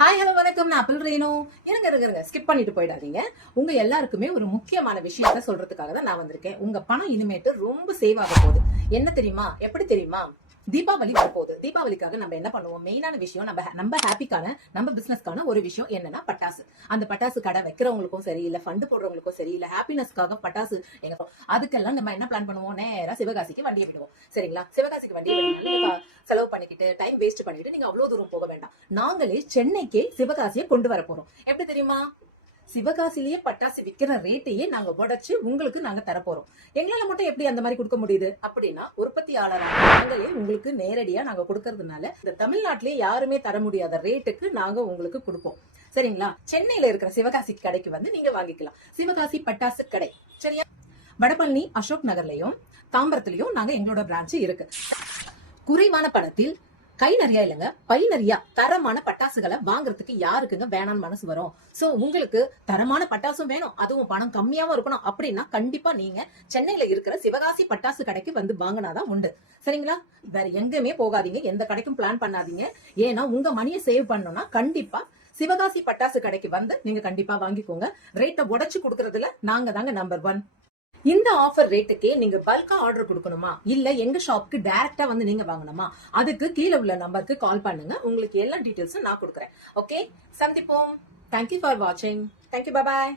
Hi hello வணக்கம். நான் apple Reno. இருங்க ஸ்கிப் பண்ணிட்டு போயிடாதீங்க. உங்க எல்லாருக்குமே ஒரு முக்கியமான விஷயத்த சொல்றதுக்காக தான் நான் வந்திருக்கேன். உங்க பணம் இனிமேட்டு ரொம்ப சேவ் ஆக போகுது. என்ன தெரியுமா? எப்படி தெரியுமா? தீபாவளி வரப்போகுது. தீபாவளிக்காக நம்ம என்ன பண்ணுவோம்? மெயினான விஷயம் நம்ம ஹாப்பிக்கான நம்ம பிசினஸ்க்கான ஒரு விஷயம் என்னன்னா பட்டாசு. அந்த பட்டாசு கடை வைக்கிறவங்களுக்கும் சரி, இல்ல ஃபண்ட் போடுறவங்களுக்கும் சரி, இல்ல ஹாப்பினஸ்க்காக பட்டாசு எங்க அதுக்கெல்லாம் நம்ம என்ன பிளான் பண்ணுவோம்? நேரா சிவகாசிக்கு வண்டியை விடுவோம். சரிங்களா? சிவகாசிக்கு வண்டியை செலவு பண்ணிக்கிட்டு டைம் வேஸ்ட் பண்ணிட்டு நீங்க அவ்வளவு தூரம் போக வேண்டாம். நாங்களே சென்னைக்கே சிவகாசியை கொண்டு வர போறோம். எப்படி தெரியுமா? சிவகாசிலேயே பட்டாசு விற்கிற ரேட்டையே நாங்க உடைச்சு உங்களுக்கு நாங்க தரப்போறோம். எங்களால மட்டும் எப்படி அந்த மாதிரி கொடுக்க முடியுது அப்படின்னா, உற்பத்தியாளராக நாங்களே உங்களுக்கு நேரடியா நாங்க கொடுக்கறதுனால இந்த தமிழ்நாட்டிலேயே யாருமே தர முடியாத ரேட்டுக்கு நாங்க உங்களுக்கு கொடுப்போம். சரிங்களா? சென்னையில இருக்கிற சிவகாசி கடைக்கு வந்து நீங்க வாங்கிக்கலாம். சிவகாசி பட்டாசு கடை. சரியா? வடபழனி அசோக் நகர்லயும் தாம்பரத்திலயும் நாங்க எங்களோட பிரான்ச் இருக்கு. குறைவான பணத்தில் கை நிறைய இல்லைங்க, பை நிறைய தரமான பட்டாசுகளை வாங்குறதுக்கு யாருக்குங்க வேணான்னு மனசு வரும்? சோ உங்களுக்கு தரமான பட்டாசும் வேணும், அதுவும் பணம் கம்மியாவும் இருக்கணும் அப்படின்னா கண்டிப்பா நீங்க சென்னையில இருக்கிற சிவகாசி பட்டாசு கடைக்கு வந்து வாங்கினாதான் உண்டு. சரிங்களா? வேற எங்குமே போகாதீங்க, எந்த கடைக்கும் பிளான் பண்ணாதீங்க. ஏன்னா உங்க மணியை சேவ் பண்ணணும்னா கண்டிப்பா சிவகாசி பட்டாசு கடைக்கு வந்து நீங்க கண்டிப்பா வாங்கிக்கோங்க. ரேட்டை உடைச்சு கொடுக்கறதுல நாங்க தாங்க நம்பர் 1. இந்த ஆஃபர் ரேட்டுக்கே நீங்க பல்கா ஆர்டர் கொடுக்கணுமா, இல்ல எங்க ஷாப்க்கு டைரக்டா வந்து நீங்க வாங்கணுமா, அதுக்கு கீழே உள்ள நம்பருக்கு கால் பண்ணுங்க. உங்களுக்கு எல்லா டீடைல்ஸும் நான் கொடுக்குறேன். ஓகே, சந்திப்போம். தேங்க்யூ ஃபார் வாட்சிங். Thank you, bye bye.